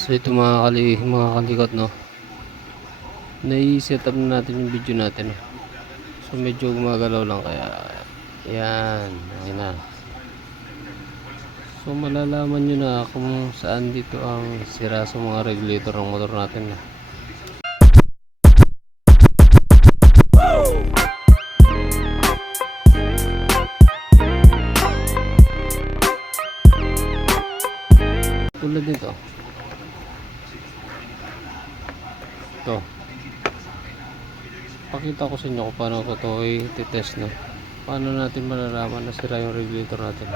So ito mga kalikot, no, nai-set up na natin yung video natin, no? So medyo gumagalaw lang, kaya yan, ayun na. So malalaman nyo na kung saan dito ang sira sa mga regulator ng motor natin, no? Tulad nito, ito, pakita ko sa inyo kung paano ko ito i-test, no? Paano natin malalaman na sira yung regulator natin.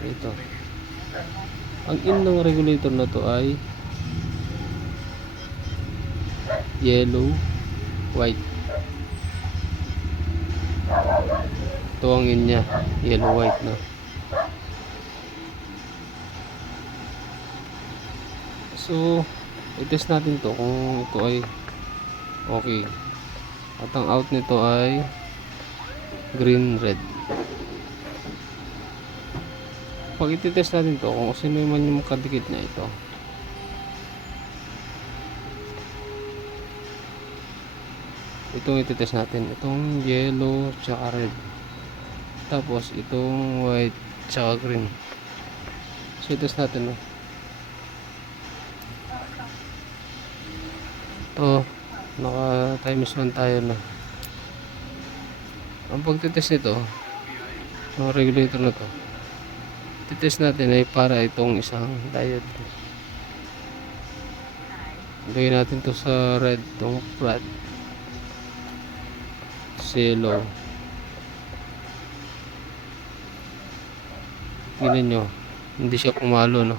Ito, ang in ng regulator na to ay yellow, white. Ito ang in nya, yellow, white, no? So i-test natin to kung ito ay okay, at ang out nito ay green, red. Pag i-test natin to kung sino man yung kadikit na ito, itong i-test natin, itong yellow tsaka red, tapos itong white tsaka green. So i-test natin, no? Ito, naka times 1 tayo, na ang pagtitest nito ng regulator na to, titest natin ay para itong isang diode. Lagyan natin to sa red, itong flat yellow. Tingnan nyo, hindi siya pumalo, no?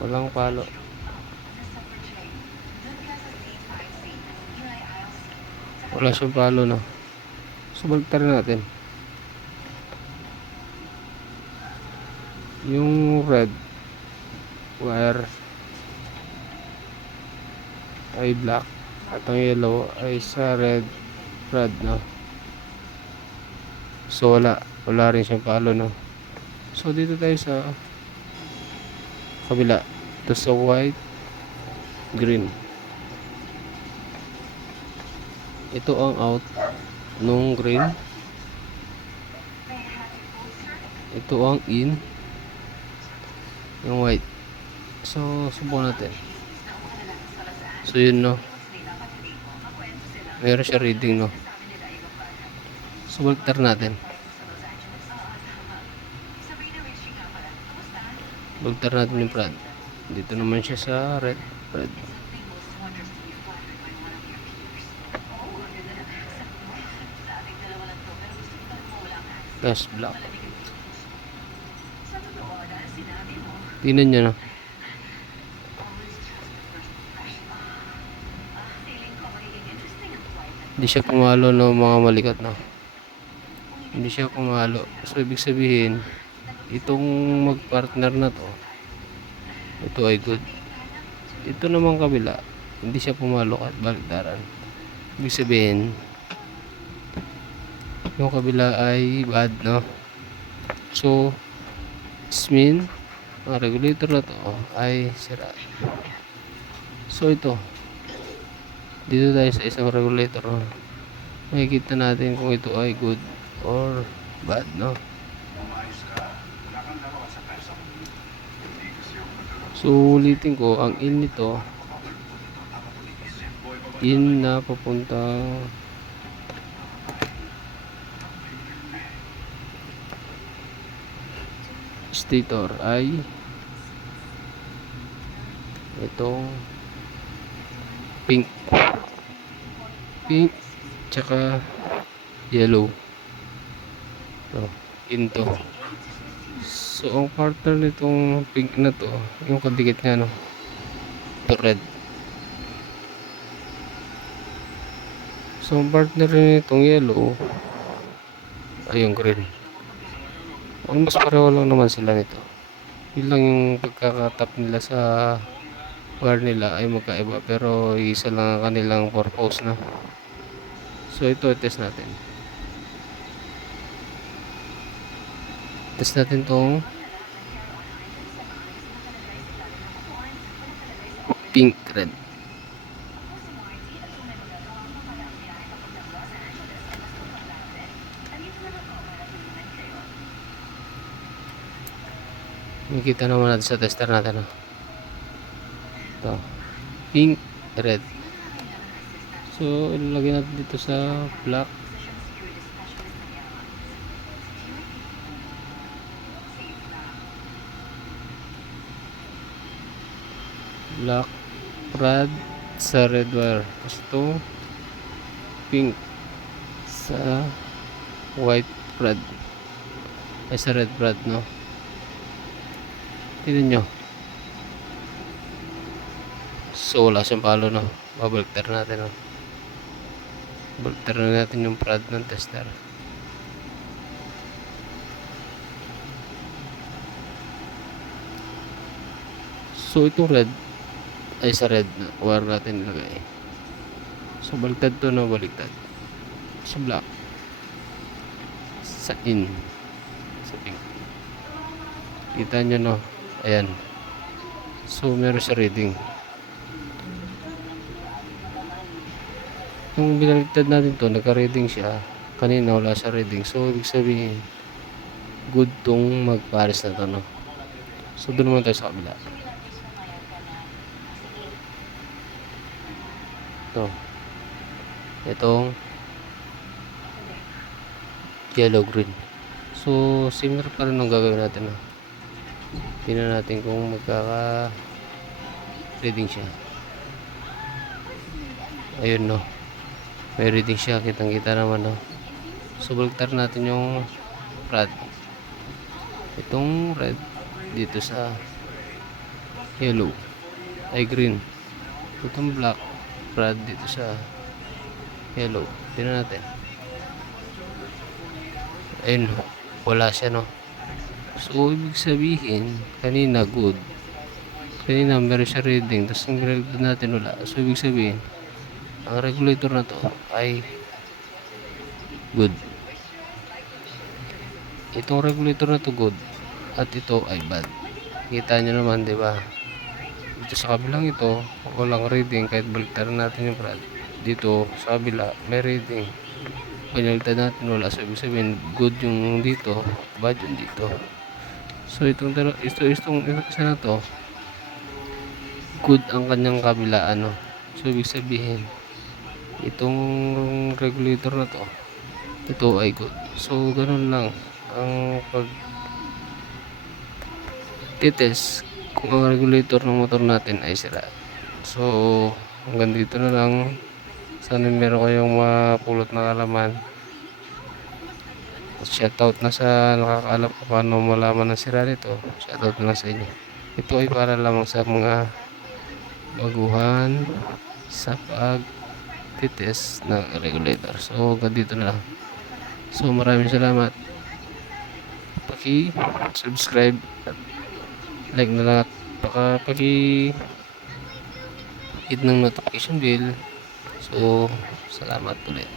Walang palo. Wala siyang palo, no? So baliktad natin. Yung red wire ay black at ang yellow ay sa red, no? So wala rin siyang palo, no? So dito tayo sa kabila, ito sa white, green. Ito ang out nung green, ito ang in yung white. So subukan natin. So yun, no, meron siya reading, no? So baliktad natin. Baliktad natin yung front. Dito naman siya sa red. Tapos black. Tingnan nyo, no? Hindi siya pumalo, no, mga malikat, no? Hindi siya pumalo. So ibig sabihin, itong magpartner na to, ito ay good. Ito naman kabila, hindi siya pumalo at baliktaran. Ibig sabihin, yung kabila ay bad, no? So this mean ang regulator na to ay sira. So ito, dito tayo sa isang regulator, no? Makikita natin kung ito ay good or bad, no? So ulitin ko, ang in nito, in na papunta stator ay itong pink tsaka yellow, to into. So ang partner nitong pink na to, yung kadikit niya, no, to red. So ang partner nitong yellow ay yung green. Almost pareho lang naman sila nito. Yun lang yung pagkakatap nila sa wire nila ay magkaiba, pero isa lang ang kanilang purpose, na. So ito, test natin. Test natin tong pink, red. Makikita naman natin sa tester natin. Ito. Pink, red. So, ilalagay natin dito sa black. Black rod sa red wire. Tapos ito, pink sa white rod. Ay, sa red rod, no? Tignan nyo. So, wala siyang palo, no? Babaliktar natin, no? Baliktar na natin yung prod ng tester. So, itong red ay sa red na wire natin nilagay. So, baliktad to, no? Baliktad. Sa black. Sa in. Sa pink. Kita nyo, no? Ayan. So, meron siya reading. Nung binaliktad natin to, nagka-reading siya. Kanina wala siya reading. So, ibig sabihin, good tong magpares na to, no? So, doon naman tayo sa kabila. Ito. Itong yellow-green. So, similar pa rin ang gagawin natin, no? Tingnan natin kung magkaka-reading siya. Ayun, no? May reading siya. Kitang-kita naman, no? So, baliktar natin yung rod. Itong red dito sa yellow ay green. Itong black rod dito sa yellow. Tingnan natin. Ayun, wala siya, no? So, ibig sabihin, kanina good. Kanina meron siya reading, tapos yung regulator natin wala. So, ibig sabihin, ang regulator na to ay good. Itong regulator na to good, at ito ay bad. Kita nyo naman, di ba? Dito sa kabilang ito, walang reading, kahit baliktaran natin yung prod. Dito, sa kabila, may reading. Pinalitan natin wala. So, ibig sabihin, good yung dito, bad yung dito. So, itong isa na to, good ang kanyang kabila, ano. So, ibig sabihin, itong regulator na to, ito ay good. So, ganun lang ang pag-test kung ang regulator ng motor natin ay sira. So, hanggang dito na lang. Sana meron kayong mapulot na kalaman. Shoutout na sa nakakaalam kung paano malaman ng sira nito. Shoutout na lang sa inyo. Ito ay para lamang sa mga baguhan sa pag-test ng regulator. So, hanggang dito na lang. So, maraming salamat. Paki-subscribe at like na lang at paki-hit ng notification bell. So, salamat ulit.